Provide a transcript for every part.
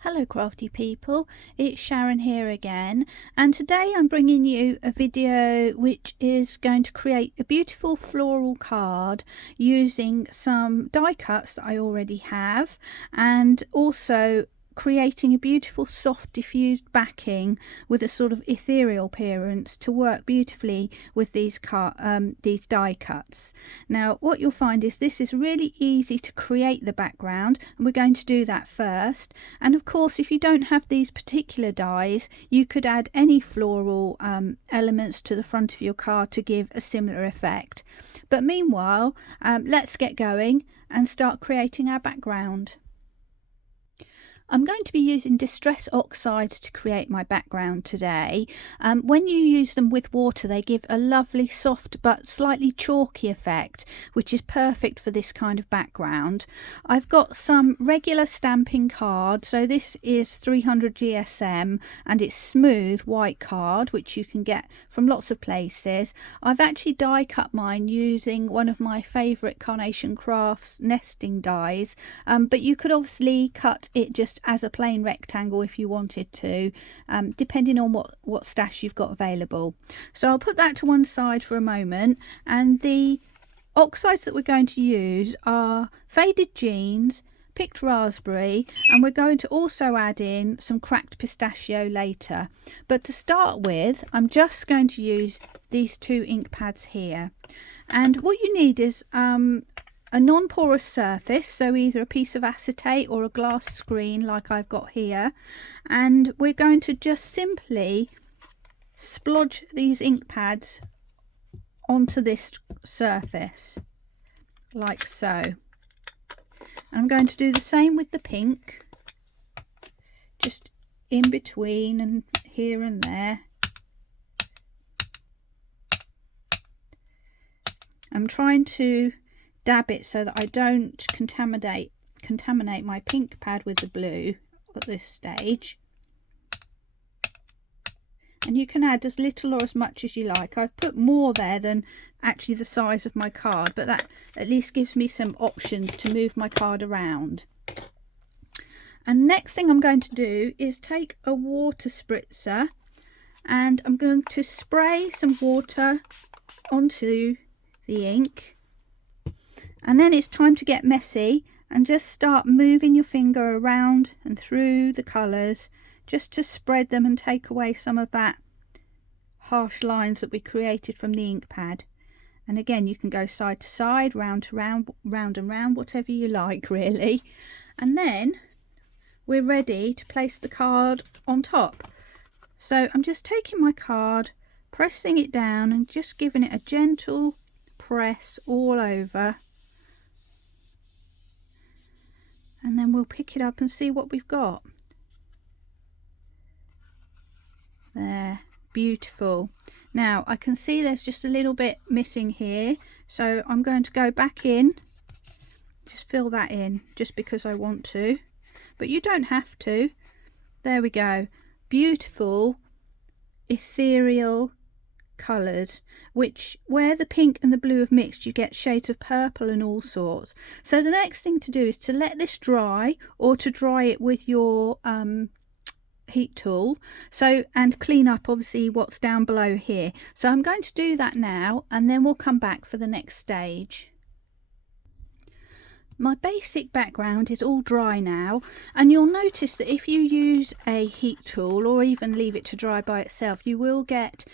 Hello crafty people, it's Sharon here again, and today I'm bringing you a video which is going to create a beautiful floral card using some die cuts that I already have, and also creating a beautiful soft diffused backing with a sort of ethereal appearance to work beautifully with these die cuts. Now what you'll find is this is really easy to create the background, and we're going to do that first. And of course, if you don't have these particular dies, you could add any floral elements to the front of your card to give a similar effect. But meanwhile, let's get going and start creating our background. I'm going to be using Distress Oxide to create my background today. When you use them with water, they give a lovely soft but slightly chalky effect, which is perfect for this kind of background. I've got some regular stamping card, so this is 300 GSM and it's smooth white card, which you can get from lots of places. I've actually die cut mine using one of my favourite Carnation Crafts nesting dies, but you could obviously cut it just as a plain rectangle if you wanted to, depending on what stash you've got available. So I'll put that to one side for a moment, and the oxides that we're going to use are Faded Jeans, Picked Raspberry, and we're going to also add in some Cracked Pistachio later. But to start with, I'm just going to use these two ink pads here, and what you need is a non-porous surface, so either a piece of acetate or a glass screen like I've got here, and we're going to just simply splodge these ink pads onto this surface like so. And I'm going to do the same with the pink, just in between and here and there. I'm trying to dab it so that I don't contaminate my pink pad with the blue at this stage. And you can add as little or as much as you like. I've put more there than actually the size of my card, but that at least gives me some options to move my card around. And next thing I'm going to do is take a water spritzer, and I'm going to spray some water onto the ink. And then it's time to get messy and just start moving your finger around and through the colours just to spread them and take away some of that harsh lines that we created from the ink pad. And again, you can go side to side, round to round, round and round, whatever you like really. And then we're ready to place the card on top. So I'm just taking my card, pressing it down and just giving it a gentle press all over. And then we'll pick it up and see what we've got. There, beautiful. Now I can see there's just a little bit missing here, so I'm going to go back in, just fill that in just because I want to, but you don't have to. There we go, beautiful ethereal colours, which where the pink and the blue have mixed, you get shades of purple and all sorts. So the next thing to do is to let this dry, or to dry it with your heat tool, and clean up obviously what's down below here. So I'm going to do that now, and then we'll come back for the next stage. My basic background is all dry now, and you'll notice that if you use a heat tool or even leave it to dry by itself, you will get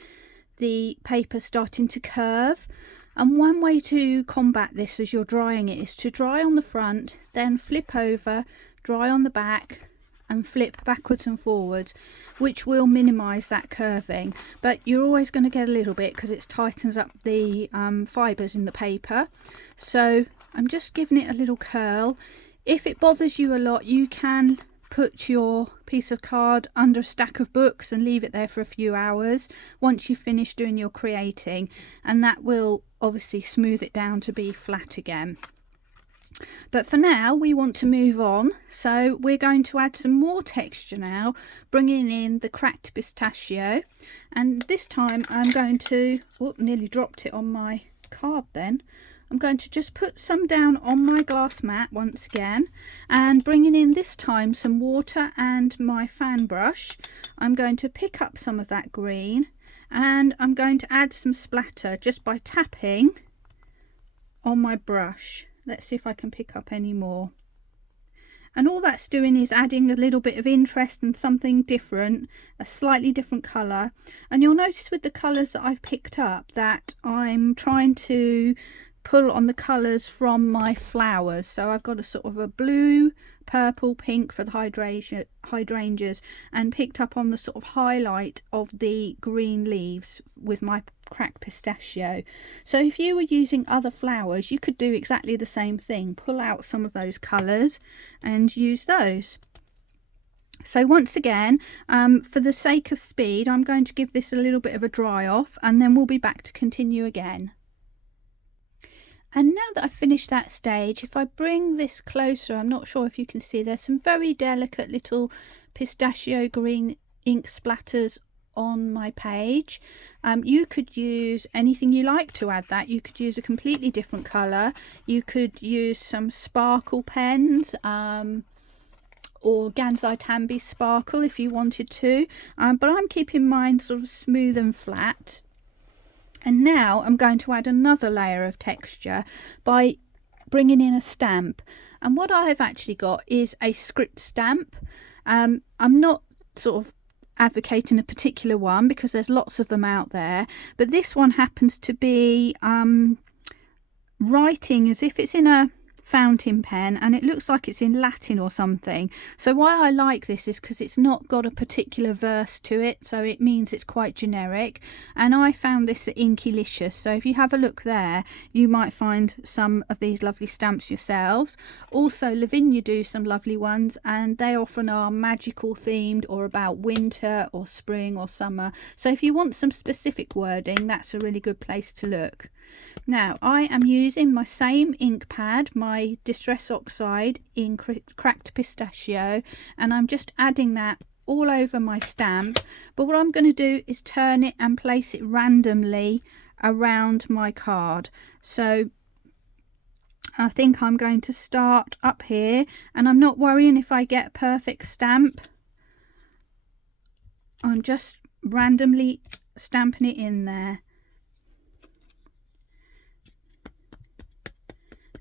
the paper starting to curve. And one way to combat this as you're drying it is to dry on the front, then flip over, dry on the back and flip backwards and forwards, which will minimize that curving. But you're always going to get a little bit because it tightens up the fibers in the paper. So I'm just giving it a little curl. If it bothers you a lot, you can put your piece of card under a stack of books and leave it there for a few hours once you've finished doing your creating, and that will obviously smooth it down to be flat again. But for now we want to move on, so we're going to add some more texture now, bringing in the Cracked Pistachio, and this time I'm going to, nearly dropped it on my card then. I'm going to just put some down on my glass mat once again, and bringing in this time some water and my fan brush, I'm going to pick up some of that green and I'm going to add some splatter just by tapping on my brush. Let's see if I can pick up any more. And all that's doing is adding a little bit of interest and something different, a slightly different colour. And you'll notice with the colours that I've picked up that I'm trying to pull on the colours from my flowers. So I've got a sort of a blue, purple, pink for the hydrangeas, and picked up on the sort of highlight of the green leaves with my cracked pistachio. So if you were using other flowers, you could do exactly the same thing. Pull out some of those colours and use those. So once again, for the sake of speed, I'm going to give this a little bit of a dry off, and then we'll be back to continue again. And now that I've finished that stage, if I bring this closer, I'm not sure if you can see, there's some very delicate little pistachio green ink splatters on my page. You could use anything you like to add that. You could use a completely different colour. You could use some sparkle pens, or Gansai Tambi sparkle if you wanted to, but I'm keeping mine sort of smooth and flat. And now I'm going to add another layer of texture by bringing in a stamp. And what I've actually got is a script stamp. I'm not sort of advocating a particular one because there's lots of them out there, but this one happens to be writing as if it's in a fountain pen, and it looks like it's in Latin or something. So why I like this is because it's not got a particular verse to it, so it means it's quite generic. And I found this at Inkylicious, so if you have a look there, you might find some of these lovely stamps yourselves. Also Lavinia do some lovely ones, and they often are magical themed or about winter or spring or summer. So if you want some specific wording, that's a really good place to look. Now I am using my same ink pad, my Distress Oxide in Cracked Pistachio, and I'm just adding that all over my stamp. But what I'm going to do is turn it and place it randomly around my card. So I think I'm going to start up here, and I'm not worrying if I get a perfect stamp. I'm just randomly stamping it in there.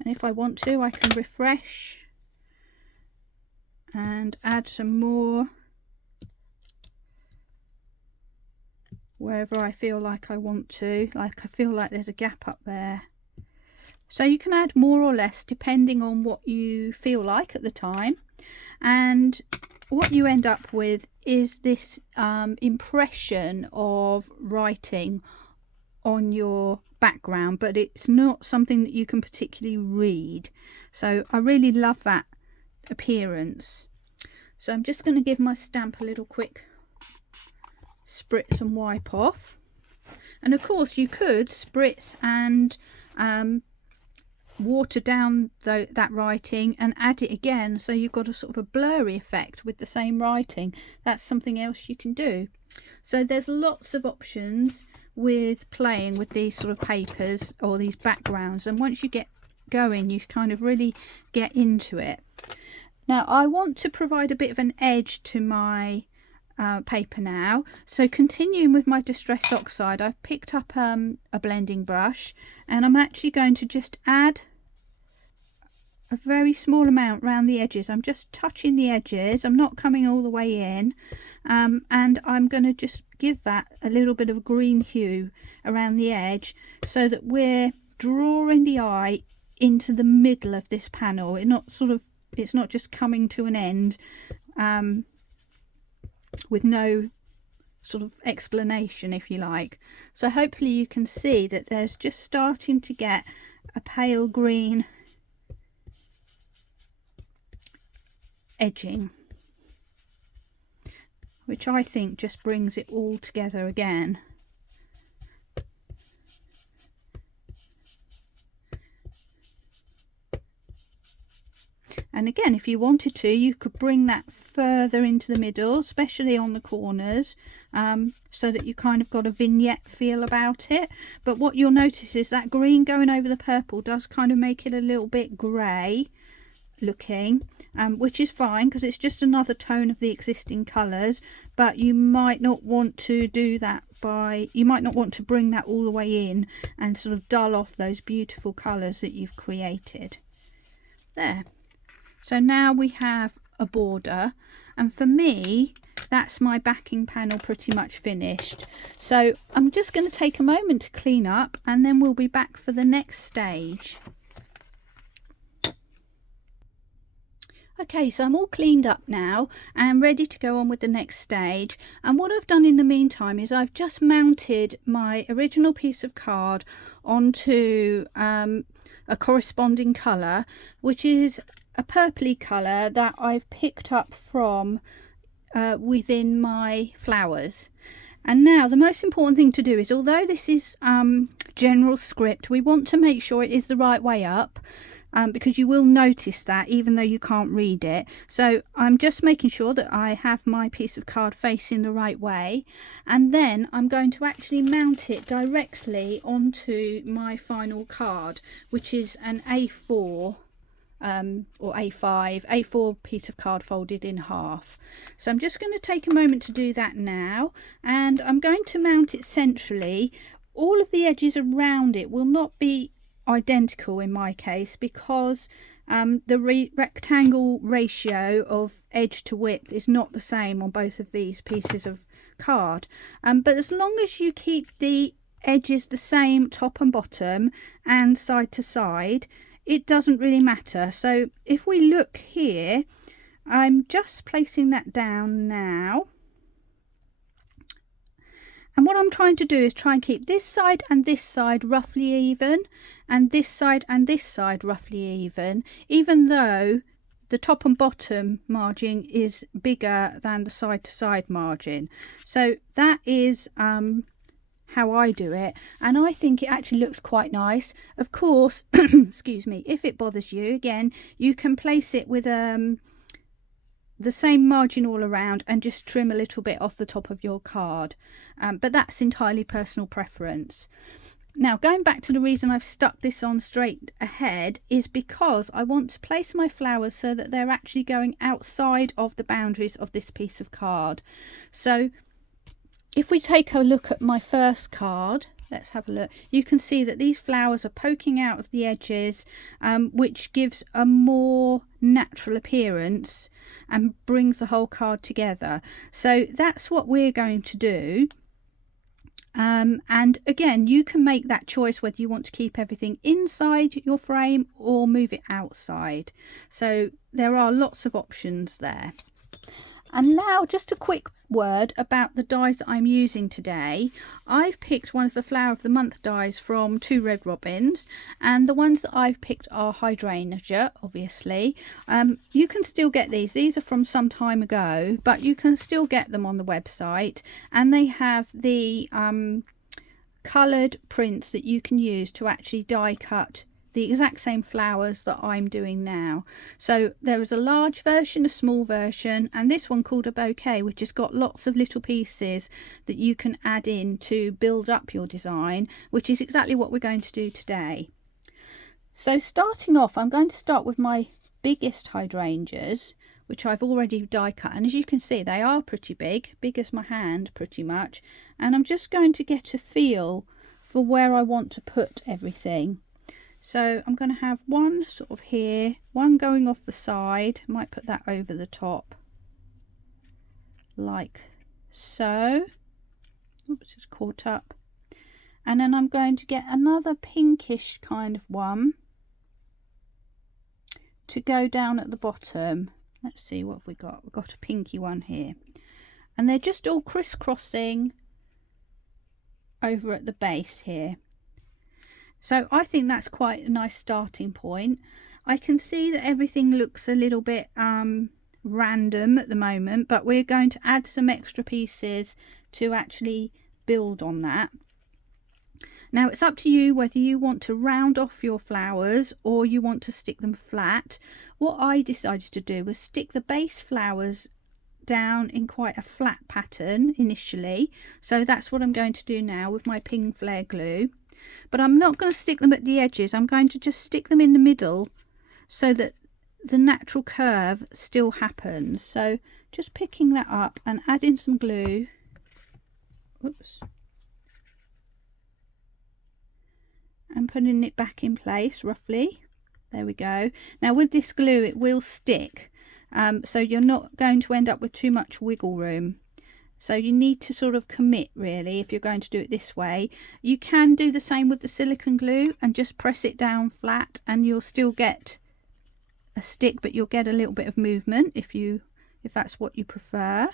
And if I want to, I can refresh and add some more wherever I feel like I want to. Like I feel like there's a gap up there. So you can add more or less depending on what you feel like at the time. And what you end up with is this impression of writing on your background, but it's not something that you can particularly read. So I really love that appearance. So I'm just going to give my stamp a little quick spritz and wipe off. And of course you could spritz and water down that writing and add it again, so you've got a sort of a blurry effect with the same writing. That's something else you can do. So there's lots of options with playing with these sort of papers or these backgrounds, and once you get going you kind of really get into it. Now I want to provide a bit of an edge to my paper now, so continuing with my Distress Oxide, I've picked up a blending brush, and I'm actually going to just add a very small amount around the edges. I'm just touching the edges, I'm not coming all the way in, and I'm going to just give that a little bit of green hue around the edge so that we're drawing the eye into the middle of this panel. It's not just coming to an end with no sort of explanation, if you like. So hopefully you can see that there's just starting to get a pale green edging, which I think just brings it all together again. And again, if you wanted to, you could bring that further into the middle, especially on the corners, so that you kind of got a vignette feel about it. But what you'll notice is that green going over the purple does kind of make it a little bit grey looking, which is fine because it's just another tone of the existing colours. But you might not want to do that you might not want to bring that all the way in and sort of dull off those beautiful colours that you've created. There. So now we have a border, and for me that's my backing panel pretty much finished. So I'm just going to take a moment to clean up, and then we'll be back for the next stage. Okay, so I'm all cleaned up now and ready to go on with the next stage. And what I've done in the meantime is I've just mounted my original piece of card onto a corresponding colour, which is a purpley colour that I've picked up from within my flowers. And now the most important thing to do is, although this is general script, we want to make sure it is the right way up, because you will notice that even though you can't read it. So I'm just making sure that I have my piece of card facing the right way, and then I'm going to actually mount it directly onto my final card, which is an A4 or A4 piece of card folded in half. So I'm just going to take a moment to do that now, and I'm going to mount it centrally. All of the edges around it will not be identical in my case, because the rectangle ratio of edge to width is not the same on both of these pieces of card, but as long as you keep the edges the same top and bottom and side to side, it doesn't really matter. So if we look here, I'm just placing that down now. And what I'm trying to do is try and keep this side and this side roughly even, and this side and this side roughly even though the top and bottom margin is bigger than the side to side margin. So that is how I do it, and I think it actually looks quite nice. Of course, excuse me, if it bothers you, again, you can place it with the same margin all around and just trim a little bit off the top of your card, but that's entirely personal preference. Now, going back to the reason I've stuck this on straight ahead is because I want to place my flowers so that they're actually going outside of the boundaries of this piece of card. So if we take a look at my first card, let's have a look. You can see that these flowers are poking out of the edges, which gives a more natural appearance and brings the whole card together. So that's what we're going to do. And again, you can make that choice whether you want to keep everything inside your frame or move it outside. So there are lots of options there. And now just a quick word about the dies that I'm using today. I've picked one of the Flower of the Month dies from Two Red Robins, and the ones that I've picked are Hydrangea, obviously. You can still get these are from some time ago, but you can still get them on the website, and they have the coloured prints that you can use to actually die cut the exact same flowers that I'm doing now. So there is a large version, a small version, and this one called a bouquet, which has got lots of little pieces that you can add in to build up your design, which is exactly what we're going to do today. So starting off, I'm going to start with my biggest hydrangeas, which I've already die cut, and as you can see, they are pretty big as my hand pretty much, and I'm just going to get a feel for where I want to put everything. So I'm going to have one sort of here, one going off the side, might put that over the top like so. Oops, it's caught up. And then I'm going to get another pinkish kind of one to go down at the bottom. Let's see, what have we got? We've got a pinky one here. And they're just all crisscrossing over at the base here. So I think that's quite a nice starting point. I can see that everything looks a little bit random at the moment, but we're going to add some extra pieces to actually build on that. Now it's up to you whether you want to round off your flowers or you want to stick them flat. What I decided to do was stick the base flowers down in quite a flat pattern initially, so that's what I'm going to do now with my pink flare glue. But I'm not going to stick them at the edges, I'm going to just stick them in the middle so that the natural curve still happens. So just picking that up and adding some glue. Oops. And putting it back in place roughly. There we go. Now with this glue it will stick, so you're not going to end up with too much wiggle room. So you need to sort of commit really if you're going to do it this way. You can do the same with the silicone glue and just press it down flat and you'll still get a stick, but you'll get a little bit of movement if that's what you prefer.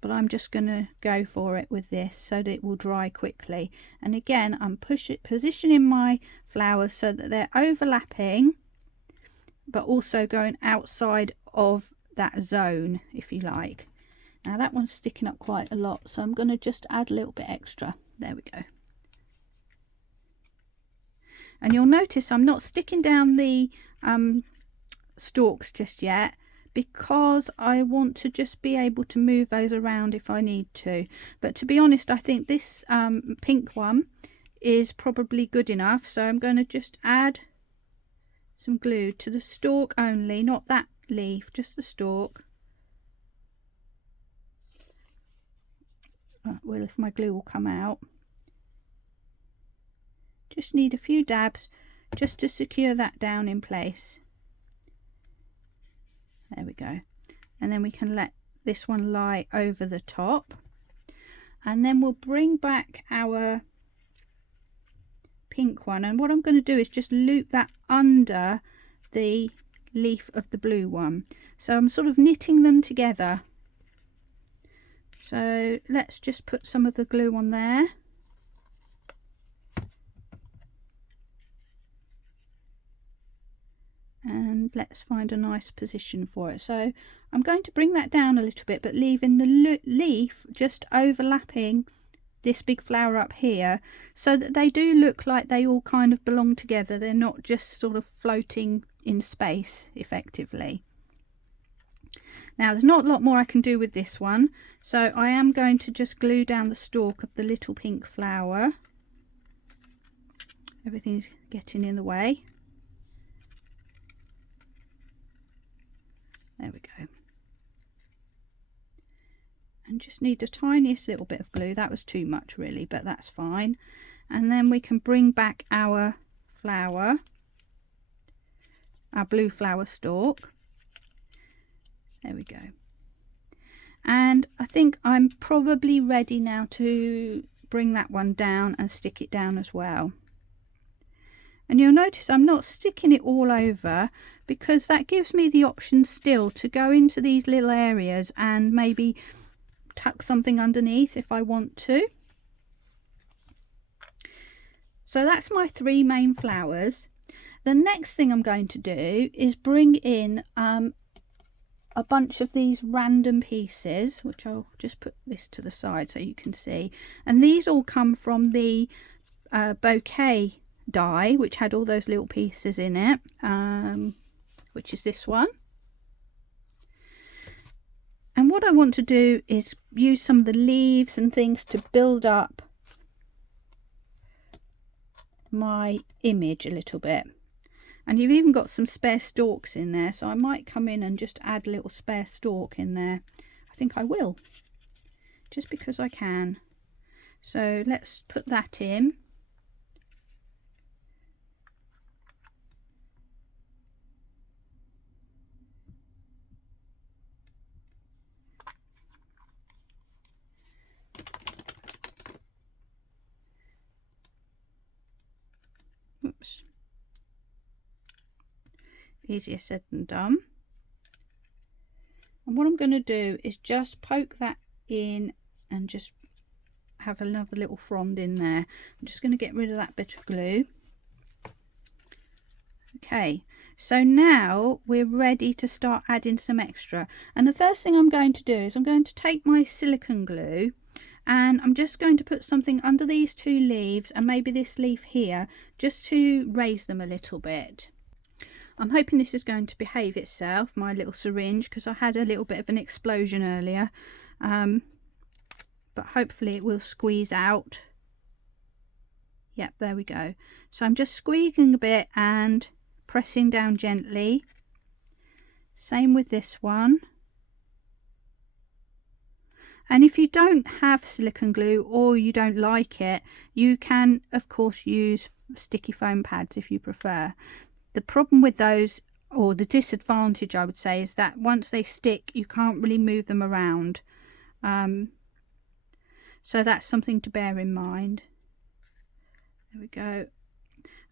But I'm just going to go for it with this so that it will dry quickly. And again, I'm positioning my flowers so that they're overlapping but also going outside of that zone, if you like. Now that one's sticking up quite a lot, so I'm going to just add a little bit extra. There we go. And you'll notice I'm not sticking down the stalks just yet, because I want to just be able to move those around if I need to. But to be honest, I think this pink one is probably good enough, so I'm going to just add some glue to the stalk only, not that leaf, just the stalk. Well, if my glue will come out. Just need a few dabs just to secure that down in place. There we go. And then we can let this one lie over the top. And then we'll bring back our pink one. And what I'm going to do is just loop that under the leaf of the blue one. So I'm sort of knitting them together. So let's just put some of the glue on there. And let's find a nice position for it. So I'm going to bring that down a little bit, but leaving the leaf just overlapping this big flower up here, so that they do look like they all kind of belong together. They're not just sort of floating in space effectively. Now there's not a lot more I can do with this one, so I am going to just glue down the stalk of the little pink flower. Everything's getting in the way. There we go. And just need the tiniest little bit of glue. That was too much really, but that's fine. And then we can bring back our flower, our blue flower stalk. There we go. And I think I'm probably ready now to bring that one down and stick it down as well. And you'll notice I'm not sticking it all over, because that gives me the option still to go into these little areas and maybe tuck something underneath if I want to. So that's my three main flowers. The next thing I'm going to do is bring in a bunch of these random pieces, which I'll just put this to the side so you can see. And these all come from the bouquet die, which had all those little pieces in it, which is this one. And what I want to do is use some of the leaves and things to build up my image a little bit. And you've even got some spare stalks in there, so I might come in and just add a little spare stalk in there. I think I will, just because I can. So let's put that in. Oops. Easier said than done. And what I'm going to do is just poke that in and just have another little frond in there. I'm just going to get rid of that bit of glue. Okay, so now we're ready to start adding some extra. And the first thing I'm going to do is I'm going to take my silicone glue and I'm just going to put something under these two leaves and maybe this leaf here just to raise them a little bit. I'm hoping this is going to behave itself, my little syringe, because I had a little bit of an explosion earlier, but hopefully it will squeeze out. Yep, there we go. So I'm just squeezing a bit and pressing down gently. Same with this one. And if you don't have silicone glue or you don't like it, you can of course use sticky foam pads if you prefer. The problem with those, or the disadvantage I would say, is that once they stick you can't really move them around. So that's something to bear in mind. There we go.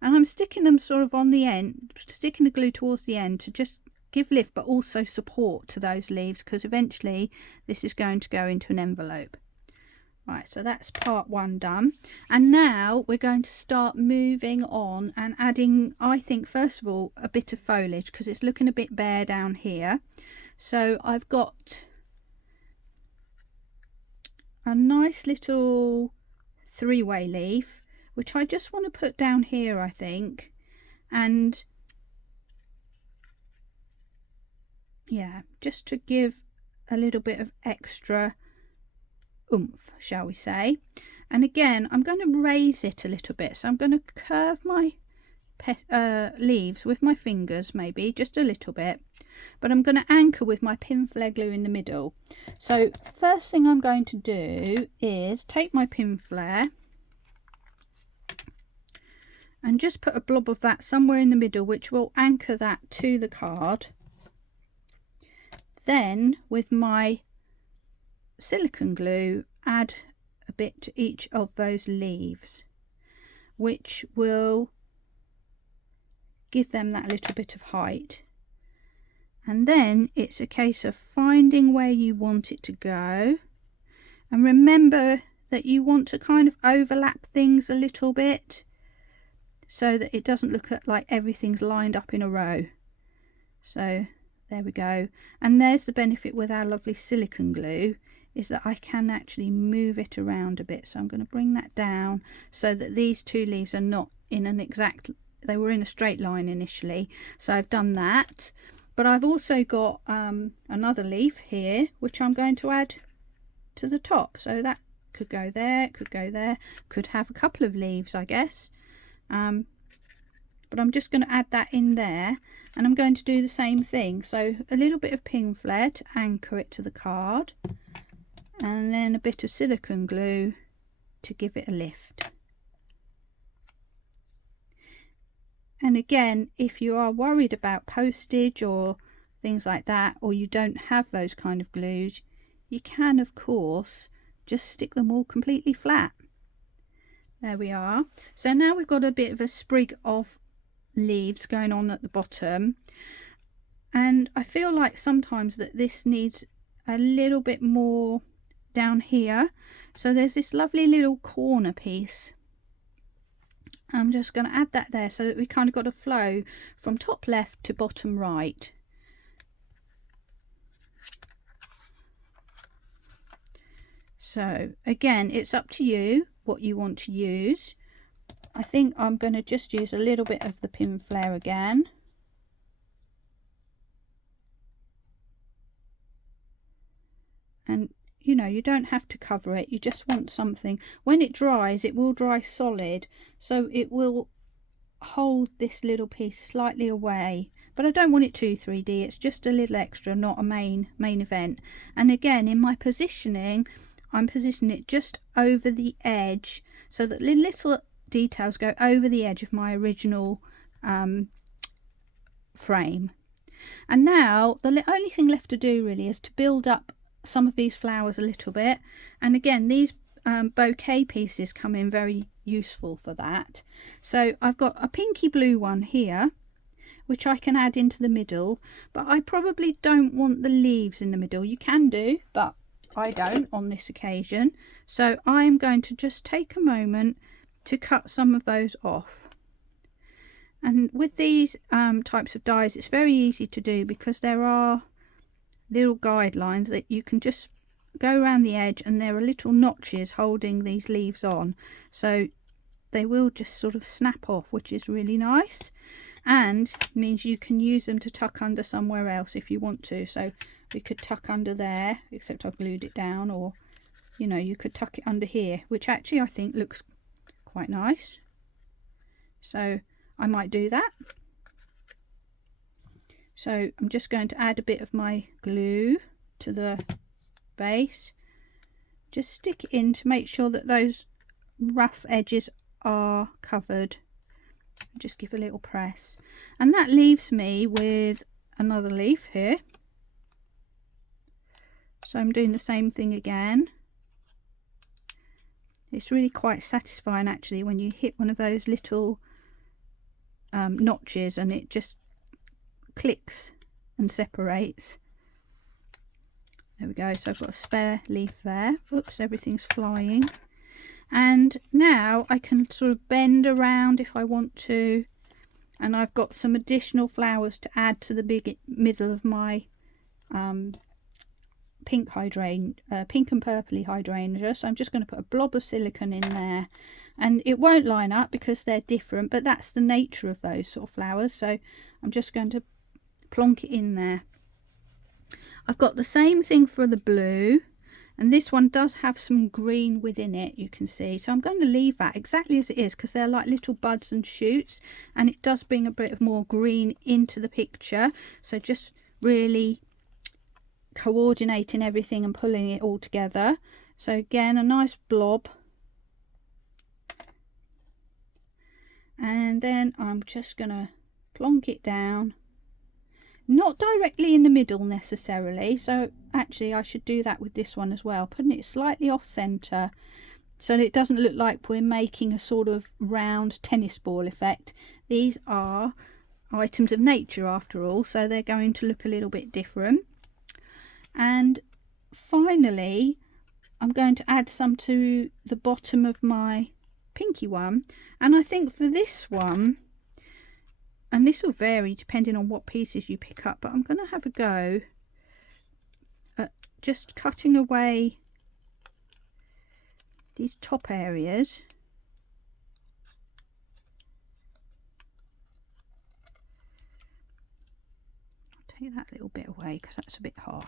And I'm sticking them sort of on the end, sticking the glue towards the end to just give lift but also support to those leaves, because eventually this is going to go into an envelope. Right, so that's part one done, and now we're going to start moving on and adding, I think first of all, a bit of foliage, because it's looking a bit bare down here. So I've got a nice little three-way leaf which I just want to put down here, I think, and yeah, just to give a little bit of extra oomph, shall we say. And again, I'm going to raise it a little bit, so I'm going to curve my leaves with my fingers, maybe just a little bit, but I'm going to anchor with my pin flare glue in the middle. So first thing I'm going to do is take my pin flare and just put a blob of that somewhere in the middle, which will anchor that to the card. Then with my silicone glue, add a bit to each of those leaves, which will give them that little bit of height. And then it's a case of finding where you want it to go, and remember that you want to kind of overlap things a little bit so that it doesn't look like everything's lined up in a row. So there we go. And there's the benefit with our lovely silicone glue, is that I can actually move it around a bit. So I'm going to bring that down so that these two leaves are not in an exact, they were in a straight line initially, so I've done that. But I've also got another leaf here which I'm going to add to the top, so that could go there, could go there, could have a couple of leaves, I guess. But I'm just going to add that in there, and I'm going to do the same thing. So a little bit of pin flare to anchor it to the card, and then a bit of silicone glue to give it a lift. And again, if you are worried about postage or things like that, or you don't have those kind of glues, you can of course just stick them all completely flat. There we are. So now we've got a bit of a sprig of leaves going on at the bottom, and I feel like sometimes that this needs a little bit more down here. So there's this lovely little corner piece. I'm just going to add that there so that we kind of got a flow from top left to bottom right. So again, it's up to you what you want to use. I think I'm going to just use a little bit of the pin flare again. And you know, you don't have to cover it, you just want something. When it dries, it will dry solid, so it will hold this little piece slightly away. But I don't want it too 3D, it's just a little extra, not a main event. And again, in my positioning, I'm positioning it just over the edge, so that little details go over the edge of my original frame. And now the only thing left to do really is to build up some of these flowers a little bit, and again these bouquet pieces come in very useful for that. So I've got a pinky blue one here which I can add into the middle, but I probably don't want the leaves in the middle. You can do, but I don't on this occasion. So I'm going to just take a moment to cut some of those off. And with these types of dies, it's very easy to do because there are little guidelines that you can just go around the edge and there are little notches holding these leaves on, so they will just sort of snap off, which is really nice, and means you can use them to tuck under somewhere else if you want to. So we could tuck under there, except I've glued it down, or you know, you could tuck it under here, which actually I think looks quite nice, so I might do that. So I'm just going to add a bit of my glue to the base, just stick it in to make sure that those rough edges are covered. Just give a little press, and that leaves me with another leaf here. So I'm doing the same thing again. It's really quite satisfying actually when you hit one of those little notches and it just clicks and separates. There we go. So I've got a spare leaf there. Oops, everything's flying. And now I can sort of bend around if I want to, and I've got some additional flowers to add to the big middle of my pink and purpley hydrangea. So I'm just going to put a blob of silicone in there, and it won't line up because they're different, but that's the nature of those sort of flowers. So I'm just going to plonk it in there. I've got the same thing for the blue, and this one does have some green within it, you can see. So I'm going to leave that exactly as it is because they're like little buds and shoots, and it does bring a bit of more green into the picture. So just really coordinating everything and pulling it all together. So again, a nice blob. And then I'm just going to plonk it down. Not directly in the middle necessarily, so actually I should do that with this one as well, putting it slightly off centre so that it doesn't look like we're making a sort of round tennis ball effect. These are items of nature after all, so they're going to look a little bit different. And finally I'm going to add some to the bottom of my pinky one, and I think for this one, and this will vary depending on what pieces you pick up, but I'm going to have a go at just cutting away these top areas. I'll take that little bit away because that's a bit harsh.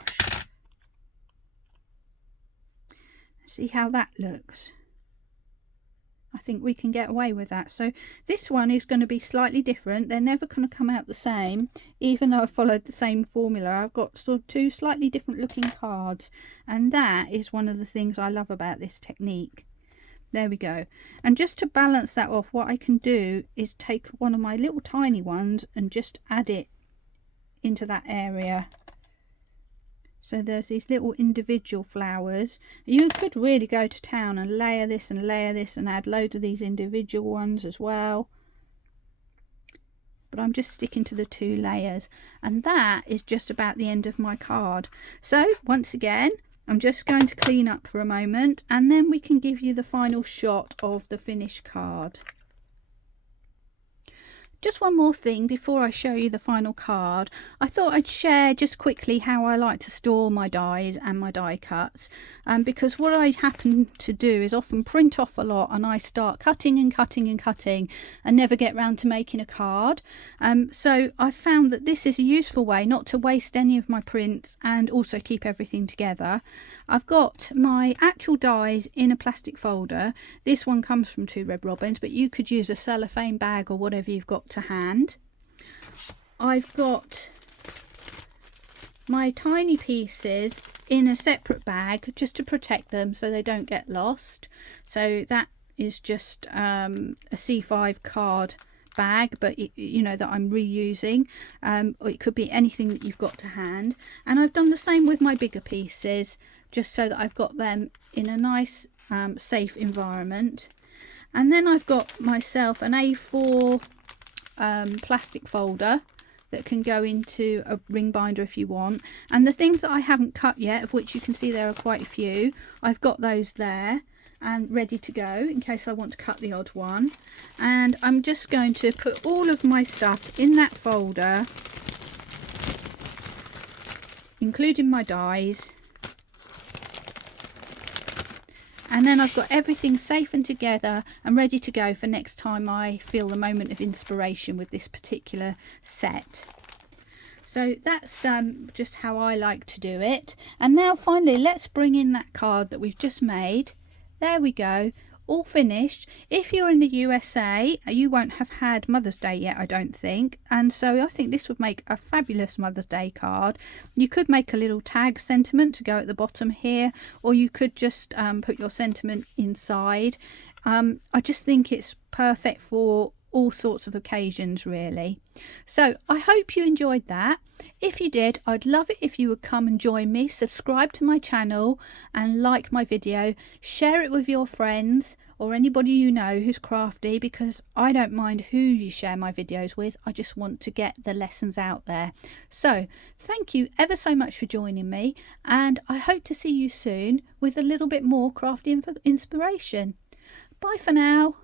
See how that looks. I think we can get away with that. So this one is going to be slightly different. They're never going to come out the same, even though I followed the same formula. I've got sort of two slightly different looking cards, and that is one of the things I love about this technique. There we go. And just to balance that off, what I can do is take one of my little tiny ones and just add it into that area. So there's these little individual flowers. You could really go to town and layer this and add loads of these individual ones as well. But I'm just sticking to the two layers. And that is just about the end of my card. So once again, I'm just going to clean up for a moment, and then we can give you the final shot of the finished card. Just one more thing before I show you the final card. I thought I'd share just quickly how I like to store my dies and my die cuts, because what I happen to do is often print off a lot and I start cutting and cutting and cutting and never get round to making a card. So I found that this is a useful way not to waste any of my prints and also keep everything together. I've got my actual dies in a plastic folder. This one comes from Two Red Robins, but you could use a cellophane bag or whatever you've got to hand. I've got my tiny pieces in a separate bag just to protect them so they don't get lost. So that is just a C5 card bag, but you know, that I'm reusing. Or it could be anything that you've got to hand. And I've done the same with my bigger pieces, just so that I've got them in a nice safe environment. And then I've got myself an A4 plastic folder that can go into a ring binder if you want, and the things that I haven't cut yet, of which you can see there are quite a few, I've got those there and ready to go in case I want to cut the odd one. And I'm just going to put all of my stuff in that folder, including my dies, and then I've got everything safe and together and ready to go for next time I feel the moment of inspiration with this particular set. So that's just how I like to do it. And now finally, let's bring in that card that we've just made. There we go, all finished. If you're in the USA, you won't have had Mother's Day yet, I don't think, and so I think this would make a fabulous Mother's Day card. You could make a little tag sentiment to go at the bottom here, or you could just put your sentiment inside. I just think it's perfect for all sorts of occasions, really. So I hope you enjoyed that. If you did, I'd love it if you would come and join me, subscribe to my channel and like my video, share it with your friends or anybody you know who's crafty, because I don't mind who you share my videos with, I just want to get the lessons out there. So thank you ever so much for joining me, and I hope to see you soon with a little bit more crafty inspiration. Bye for now.